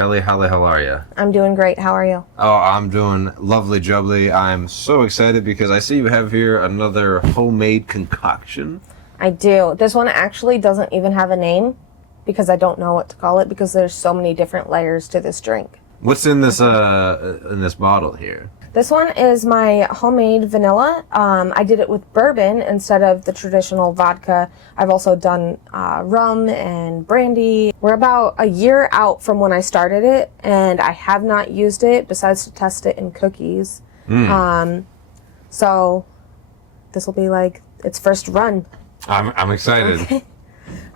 Kelly. How the hell are you? I'm doing great. How are you? Oh, I'm doing lovely jubbly. I'm so excited because I see you have here another homemade concoction. I do. This one actually doesn't even have a name because I don't know what to call it because there's so many different layers to this drink. What's in this bottle here? This one is my homemade vanilla. I did it with bourbon instead of the traditional vodka. I've also done rum and brandy. We're about a year out from when I started it, and I have not used it besides to test it in cookies. So this will be like its first run. I'm excited.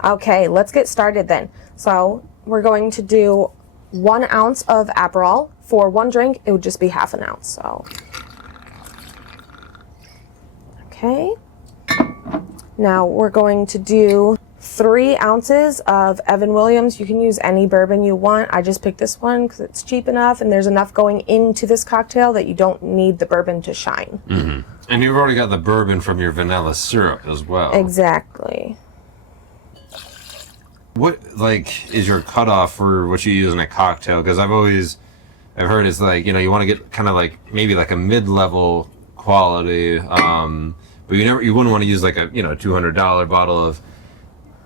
Okay, let's get started then. So we're going to do 1 ounce of Aperol. For one drink, it would just be half an ounce. So, okay. Now we're going to do 3 ounces of Evan Williams. You can use any bourbon you want. I just picked this one because it's cheap enough and there's enough going into this cocktail that you don't need the bourbon to shine. Mm-hmm. And you've already got the bourbon from your vanilla syrup as well. Exactly. What, is your cutoff for what you use in a cocktail? Because I've heard it's you want to get kind of maybe a mid-level quality, but you wouldn't want to use a $200 bottle of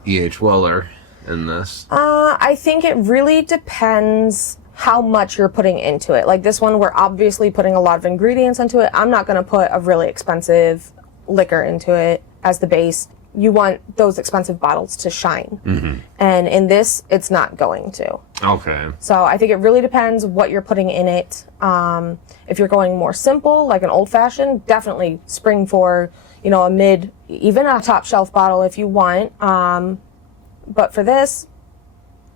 E.H. Weller in this. I think it really depends how much you're putting into it. Like this one, we're obviously putting a lot of ingredients into it. I'm not going to put a really expensive liquor into it as the base. You want those expensive bottles to shine. Mm-hmm. And in this, it's not going to. Okay. So I think it really depends what you're putting in it. If you're going more simple, like an old-fashioned, definitely spring for, a mid, even a top shelf bottle if you want. But for this,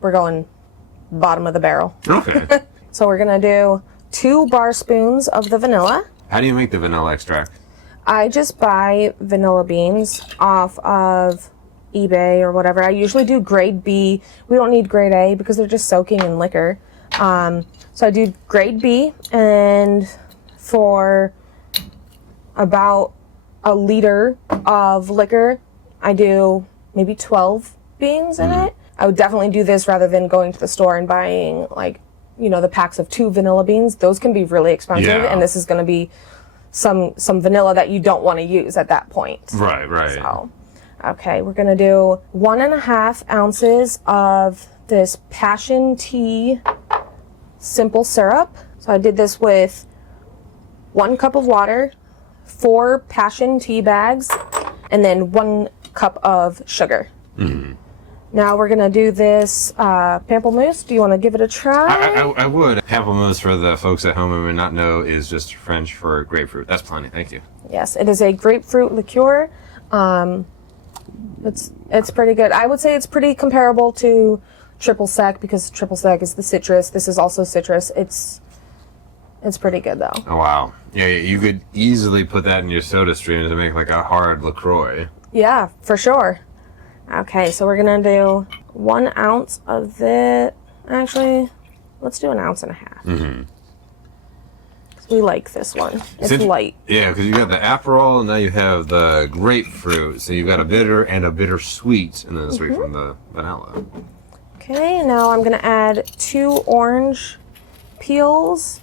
we're going bottom of the barrel. Okay. So we're going to do 2 bar spoons of the vanilla. How do you make the vanilla extract? I just buy vanilla beans off of eBay or whatever. I usually do grade B. We don't need grade A because they're just soaking in liquor. So I do grade B, and for about a liter of liquor, I do maybe 12 beans in it. I would definitely do this rather than going to the store and buying the packs of 2 vanilla beans. Those can be really expensive, and this is going to be some vanilla that you don't want to use at that point. Right. So, okay, we're gonna do 1.5 ounces of this passion tea simple syrup. So I did this with 1 cup of water, 4 passion tea bags, and then 1 cup of sugar. Mm-hmm. Now we're gonna do this pamplemousse. Do you want to give it a try? I would. Pamplemousse, for the folks at home who may not know, is just French for grapefruit. That's plenty. Thank you. Yes, it is a grapefruit liqueur. It's pretty good. I would say it's pretty comparable to triple sec because triple sec is the citrus. This is also citrus. It's pretty good though. Oh wow. Yeah, you could easily put that in your soda stream to make a hard LaCroix. Yeah, for sure. Okay, so we're gonna do 1 ounce of it. Actually, let's do 1.5 ounces. Mm-hmm. We like this one. It's light. Yeah, because you got the Aperol, and now you have the grapefruit. So you've got a bitter and a bittersweet, and then the sweet from the vanilla. Okay, now I'm gonna add 2 orange peels.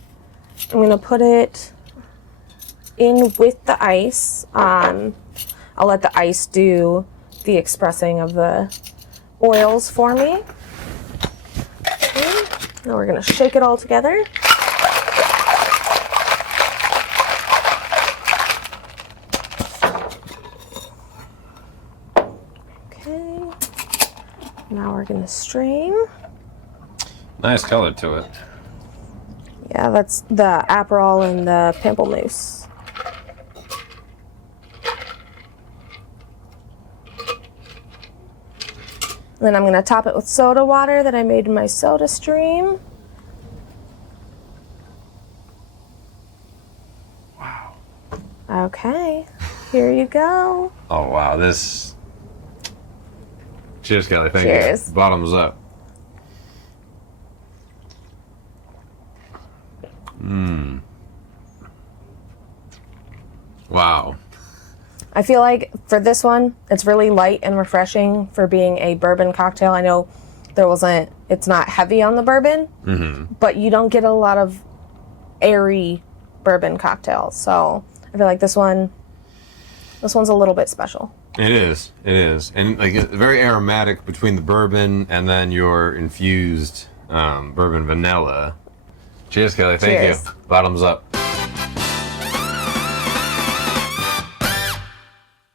I'm gonna put it in with the ice. I'll let the ice do the expressing of the oils for me. Okay. Now we're gonna shake it all together. Okay. Now we're gonna strain. Nice color to it. Yeah, that's the Aperol and the pamplemousse. Then I'm going to top it with soda water that I made in my soda stream. Wow. Okay, here you go. Oh, wow. This... Cheers, Kelly. Thank Cheers. you. Bottoms up. Wow. I feel like for this one, it's really light and refreshing for being a bourbon cocktail. I know It's not heavy on the bourbon, but you don't get a lot of airy bourbon cocktails. So I feel like this one's a little bit special. It is, and like it's very aromatic between the bourbon and then your infused bourbon vanilla. Cheers, Kelly. Thank Cheers. you. Bottoms up.